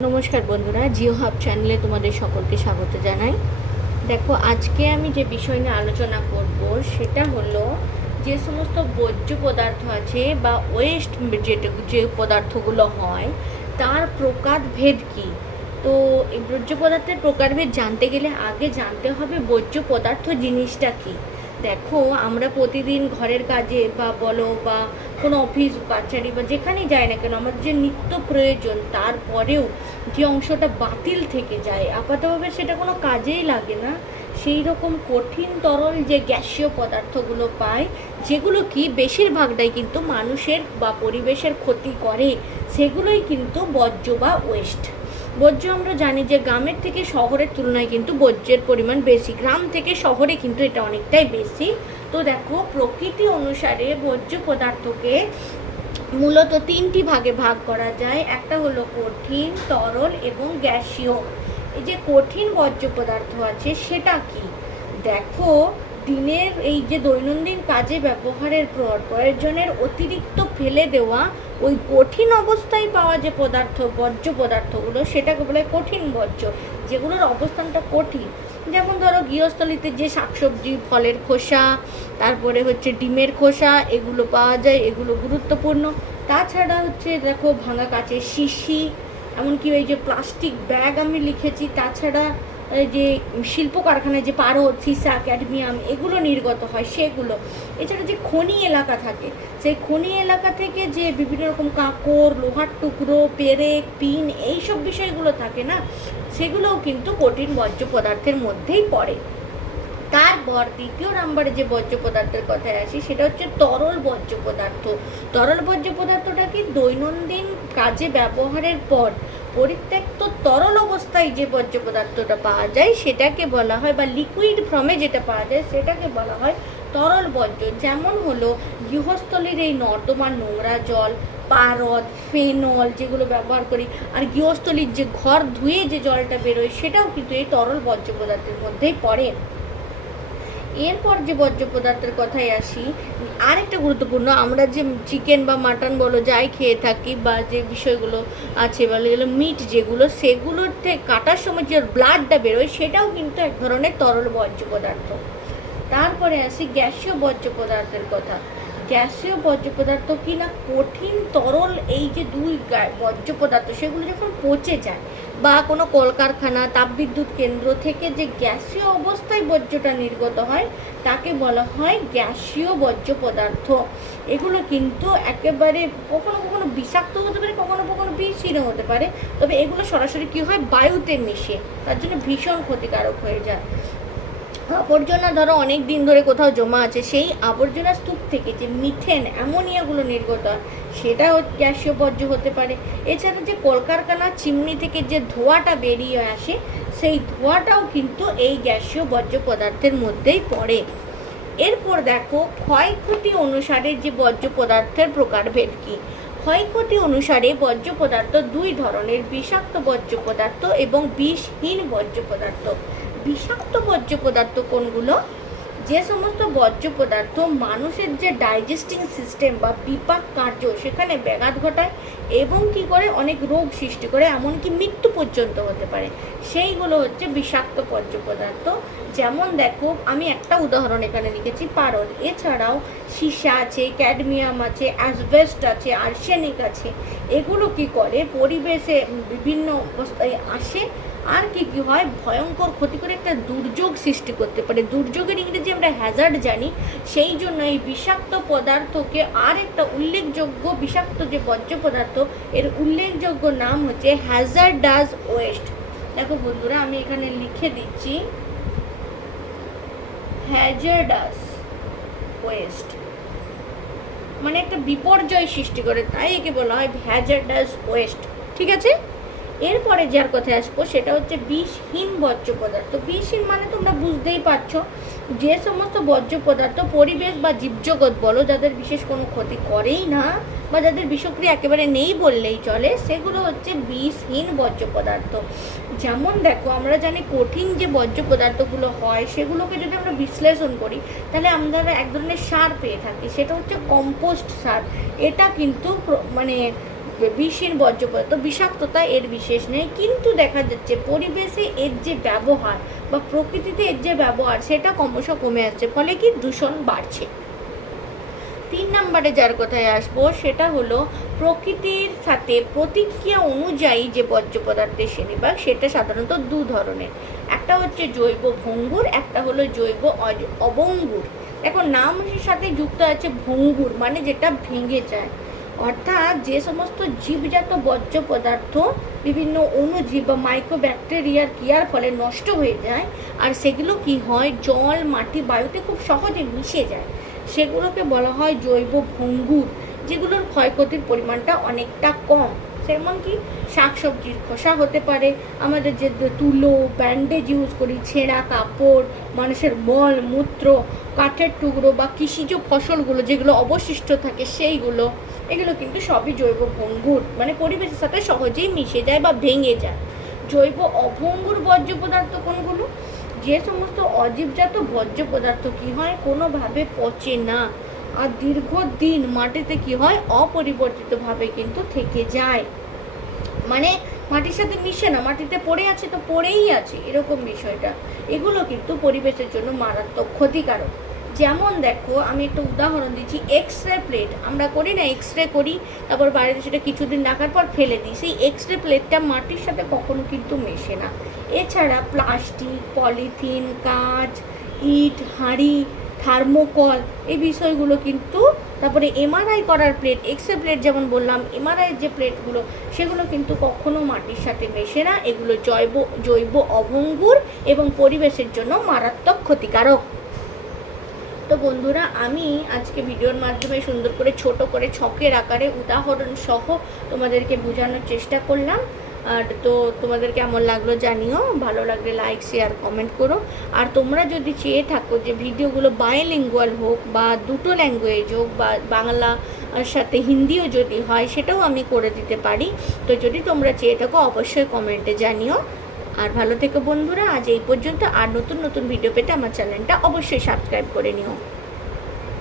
নমস্কার বন্ধুরা, জিও হাব চ্যানেলে তোমাদের সকলকে স্বাগত জানাই। দেখো, আজকে আমি যে বিষয় নিয়ে আলোচনা করব সেটা হলো যে সমস্ত বর্জ্য পদার্থ আছে বা ওয়েস্ট, যে পদার্থগুলো হয় তার প্রকারভেদ কী। তো এই বর্জ্য পদার্থের প্রকারভেদ জানতে গেলে আগে জানতে হবে বর্জ্য পদার্থ জিনিসটা কী। দেখো, আমরা প্রতিদিন ঘরের কাজে বা বলো বা কোনো অফিস কাছারি বা যেখানেই যাই না কেন, আমাদের যে নিত্য প্রয়োজন তারপরেও যে অংশটা বাতিল থেকে যায়, আপাতভাবে সেটা কোনো কাজেই লাগে না, সেই রকম কঠিন তরল যে গ্যাসীয় পদার্থগুলো পায়, যেগুলো কি বেশিরভাগটাই কিন্তু মানুষের বা পরিবেশের ক্ষতি করে, সেগুলোই কিন্তু বর্জ্য বা ওয়েস্ট। বর্জ্য আমরা জানি যে গ্রামের থেকে শহরের তুলনায় কিন্তু বর্জ্যের পরিমাণ বেশি, গ্রাম থেকে শহরে কিন্তু এটা অনেকটাই বেশি। তো দেখো, প্রকৃতি অনুসারে বর্জ্য পদার্থকে মূলত তিনটি ভাগে ভাগ করা যায়। একটা হলো কঠিন, তরল এবং গ্যাসীয়। এই যে কঠিন বর্জ্য পদার্থ আছে সেটা কি, দেখো, দিনের এই যে দৈনন্দিন কাজে ব্যবহারের পর প্রয়োজনের অতিরিক্ত ফেলে দেওয়া ওই কঠিন অবস্থায় পাওয়া যে পদার্থ, বর্জ্য পদার্থগুলো, সেটাকে বলে কঠিন বর্জ্য, যেগুলোর অবস্থানটা কঠিন। যেমন ধরো, গৃহস্থলীতে যে শাকসবজি, ফলের খোসা, তারপরে হচ্ছে ডিমের খোসা, এগুলো পাওয়া যায়, এগুলো গুরুত্বপূর্ণ। তাছাড়া হচ্ছে দেখো, ভাঙা কাচের শিশি, এমনকি ওই যে প্লাস্টিক ব্যাগ আমি লিখেছি। তাছাড়া যে শিল্প কারখানায় যে পারদ, সীসা, ক্যাডমিয়াম এগুলো নির্গত হয় সেগুলো। এছাড়া যে খনি এলাকা থাকে, সেই খনি এলাকা থেকে যে বিভিন্ন রকম কাঁকড়, লোহার টুকরো, পেরেক, পিন, এইসব বিষয়গুলো থাকে না, সেগুলোও কিন্তু কঠিন বর্জ্য পদার্থের মধ্যেই পড়ে। তারপর দ্বিতীয় নম্বরে যে বর্জ্য পদার্থের কথায় আসি, সেটা হচ্ছে তরল বর্জ্য পদার্থ। তরল বর্জ্য পদার্থটা কি, দৈনন্দিন কাজে ব্যবহারের পর পরিত্যক্ত তরল অবস্থায় যে বর্জ্য পদার্থটা পাওয়া যায় সেটাকে বলা হয়, বা লিকুইড ফর্মে যেটা পাওয়া যায় সেটাকে বলা হয় তরল বর্জ্য। যেমন হলো গৃহস্থলীর এই নর্দমার নোংরা জল, পারদ, ফেনল যেগুলো ব্যবহার করি, আর গৃহস্থলীর যে ঘর ধুয়ে যে জলটা বেরোয় সেটাও কিন্তু এই তরল বর্জ্য পদার্থের মধ্যেই পড়ে। এরপর যে বর্জ্য পদার্থের কথায় আসি, আরেকটা গুরুত্বপূর্ণ, আমরা যে চিকেন বা মাটন বলো যাই খেয়ে থাকি, বা যে বিষয়গুলো আছে বলে গেলো মিট, যেগুলো সেগুলোতে কাটার সময় যে ব্লাডটা বেরোয় সেটাও কিন্তু এক ধরনের তরল বর্জ্য পদার্থ। তারপরে আসি গ্যাসীয় বর্জ্য পদার্থের কথা। গ্যাসীয় বর্জ্য পদার্থ কি না, কঠিন তরল এই যে দুই বর্জ্য পদার্থ, সেগুলো যখন পচে যায় বা কোনো কলকারখানা, তাপবিদ্যুৎ কেন্দ্র থেকে যে গ্যাসীয় অবস্থায় বর্জ্যটা নির্গত হয় তাকে বলা হয় গ্যাসীয় বর্জ্য পদার্থ। এগুলো কিন্তু একেবারে কখনো কখনো বিষাক্ত হতে পারে, কখনো কখনো বিষহীন হতে পারে, তবে এগুলো সরাসরি কী হয়, বায়ুতে মিশে, তার জন্য ভীষণ ক্ষতিকারক হয়ে যায়। আবর্জনা ধরো অনেক দিন ধরে কোথাও জমা আছে, সেই আবর্জনা স্তূপ থেকে যে মিথেন, অ্যামোনিয়াগুলো নির্গত হয় সেটা গ্যাসীয় বর্জ্য হতে পারে। এছাড়া যে কলকারখানার চিমনি থেকে যে ধোঁয়াটা বেরিয়ে আসে, সেই ধোঁয়াটাও কিন্তু এই গ্যাসীয় বর্জ্য পদার্থের মধ্যেই পড়ে। এরপর দেখো, ক্ষয়ক্ষতি অনুসারে যে বর্জ্য পদার্থের প্রকারভেদ কী। ক্ষয়ক্ষতি অনুসারে বর্জ্য পদার্থ দুই ধরনের, বিষাক্ত বর্জ্য পদার্থ এবং বিষহীন বর্জ্য পদার্থ। বিষাক্ত বর্জ্য পদার্থ কোনগুলো, যে সমস্ত বর্জ্য পদার্থ মানুষের যে ডাইজেস্টিং সিস্টেম বা বিপাক কার্য সেখানে ব্যাঘাত ঘটায় এবং কি করে অনেক রোগ সৃষ্টি করে, এমনকি মৃত্যু পর্যন্ত হতে পারে, সেইগুলো হচ্ছে বিষাক্ত বর্জ্য পদার্থ। যেমন দেখো, আমি একটা উদাহরণ এখানে লিখেছি, পারদ। এছাড়াও সীসা আছে, ক্যাডমিয়াম আছে, অ্যাসবেস্ট আছে, আর্সেনিক আছে। এগুলো কি করে, পরিবেশে বিভিন্ন অবস্থায় আসে, আর কি কি হয়, ভয়ঙ্কর ক্ষতি করে একটা দুর্যোগ সৃষ্টি করতে পারে। দুর্যোগের ইংরেজি আমরা হ্যাজার্ড জানি, সেই জন্য এই বিষাক্ত পদার্থকে আর একটা উল্লেখযোগ্য বিষাক্ত যে বর্জ্য পদার্থ, এর উল্লেখযোগ্য নাম হচ্ছে হ্যাজার্ডাস ওয়েস্ট। দেখো বন্ধুরা, আমি এখানে লিখে দিচ্ছি হ্যাজার্ডাস ওয়েস্ট, মানে একটা বিপর্যয় সৃষ্টি করে, তাই একে বলা হয় হ্যাজার্ডাস ওয়েস্ট। ঠিক আছে, এরপরে যার কথায় আসবো সেটা হচ্ছে বিষহীন বর্জ্য পদার্থ। বিষহীন মানে তোমরা বুঝতেই পারছো, যে সমস্ত বর্জ্য পদার্থ পরিবেশ বা জীবজগৎ বলো যাদের বিশেষ কোনো ক্ষতি করেই না, বা যাদের বিষক্রিয়া একেবারে নেই বললেই চলে, সেগুলো হচ্ছে বিষহীন বর্জ্য পদার্থ। যেমন দেখো, আমরা জানি কঠিন যে বর্জ্য পদার্থগুলো হয় সেগুলোকে যদি আমরা বিশ্লেষণ করি তাহলে আমরা এক ধরনের সার পেয়ে থাকি, সেটা হচ্ছে কম্পোস্ট সার। এটা কিন্তু মানে বিষহীন বর্জ্য পদার্থ, বিষাক্ততা এর বিশেষ নেই, কিন্তু দেখা যাচ্ছে পরিবেশে এর যে ব্যবহার বা প্রকৃতিতে এর যে ব্যবহার সেটা ক্রমশ কমে আসছে, ফলে কি দূষণ বাড়ছে। 3 নম্বরে যার কথায় আসবো সেটা হলো প্রকৃতির সাথে প্রতিক্রিয়া অনুযায়ী যে বর্জ্য পদার্থের শ্রেণীভাগ, সেটা সাধারণত 2 ধরনের। একটা হচ্ছে জৈব ভঙ্গুর, একটা হলো জৈব অবঙ্গুর। এখন নামের সাথে যুক্ত আছে ভঙ্গুর, মানে যেটা ভেঙে যায়, অর্থাৎ যে সমস্ত জীবজাত বর্জ্য পদার্থ বিভিন্ন অণুজীব বা মাইক্রোব্যাকটেরিয়ার ক্রিয়ার ফলে নষ্ট হয়ে যায়, আর সেগুলো কি হয় জল, মাটি, বায়ুতে খুব সহজে মিশে যায়, সেগুলোকে বলা হয় জৈব ভঙ্গুর, যেগুলোর ক্ষয়ক্ষতির পরিমাণটা অনেকটা কম। যেমন কি শাকসবজির খোসা হতে পারে, আমাদের যে তুলো, ব্যান্ডেজ ইউজ করি, ছেঁড়া কাপড়, মানুষের মল মূত্র, কাঠের টুকরো বা কৃষিজ ফসলগুলো যেগুলো অবশিষ্ট থাকে সেইগুলো, এগুলো কিন্তু সবই জৈব ভঙ্গুর, মানে পরিবেশের সাথে সহজেই মিশে যায় বা ভেঙে যায়। জৈব অভঙ্গুর বর্জ্য পদার্থ কোনগুলো? যে সমস্ত অজীবজাত বর্জ্য পদার্থ কি হয় কোনোভাবে পচে না, আর দীর্ঘদিন মাটিতে কি হয় অপরিবর্তিতভাবে কিন্তু থেকে যায়, মানে মাটির সাথে মিশে না, মাটিতে পড়ে আছে তো পড়েই আছে, এরকম বিষয়টা। এগুলো কিন্তু পরিবেশের জন্য মারাত্মক ক্ষতিকারক। যেমন দেখো, আমি একটা উদাহরণ দিচ্ছি, এক্স রে প্লেট আমরা করি না, এক্স রে করি, তারপর বাইরে সেটা কিছুদিন রাখার পর ফেলে দিই, সেই এক্স রে প্লেটটা মাটির সাথে কখনো কিন্তু মেশে না। এছাড়া প্লাস্টিক, পলিথিন, কাঁচ, ইট, হাঁড়ি, থার্মোকল, এই বিষয়গুলো কিন্তু, তারপরে এমআরআই করার প্লেট, এক্স রে প্লেট যেমন বললাম, এমআরআইয়ের যে প্লেটগুলো, সেগুলো কিন্তু কখনো মাটির সাথে মেশে না, এগুলো জৈব অভঙ্গুর এবং পরিবেশের জন্য মারাত্মক ক্ষতিকারক। তো বন্ধুরা, আমি আজকে ভিডিওর মাধ্যমে সুন্দর করে ছোট করে ছকের আকারে উদাহরণ সহ তোমাদেরকে বোঝানোর চেষ্টা করলাম। আর তো তোমাদের কেমন লাগলো জানিও, ভালো লাগলে লাইক, শেয়ার, কমেন্ট করো। আর তোমরা যদি চেয়ে থাকো যে ভিডিওগুলো বাইলিঙ্গুয়াল হোক বা দুটো ল্যাঙ্গুয়েজ হোক, বা বাংলার সাথে হিন্দিও যদি হয়, সেটাও আমি করে দিতে পারি। তো যদি তোমরা চেয়ে থাকো অবশ্যই কমেন্টে জানিও। আর ভালো থেকো বন্ধুরা, আজ এই পর্যন্ত। আর নতুন নতুন ভিডিও পেতে আমার চ্যানেলটা অবশ্যই সাবস্ক্রাইব করে নিও।